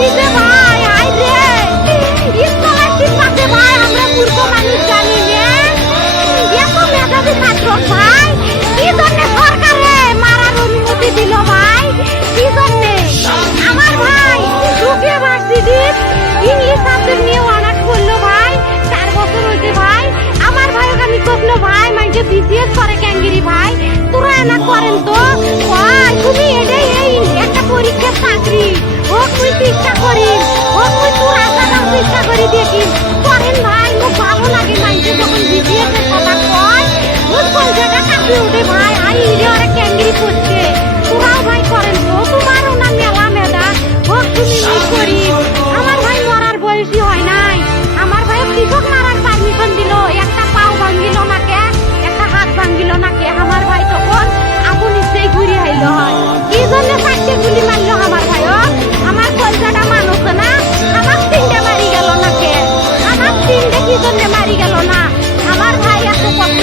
你在吗？দেখি। করেন ভাই মোক ভালো লাগে মাইন্ডে যখন বিজিএসের কথা কয়, মুখ কোন জায়গা কাঁপি উঠে ভাই। আর ইরে ওরা ক্যান্ডি করছে। তোরাও ভাই করেন তো। তোমারও না মেলা মেদা হোক তুমি করি। জন্য মারি গেল না। আমার ভাই এত কষ্ট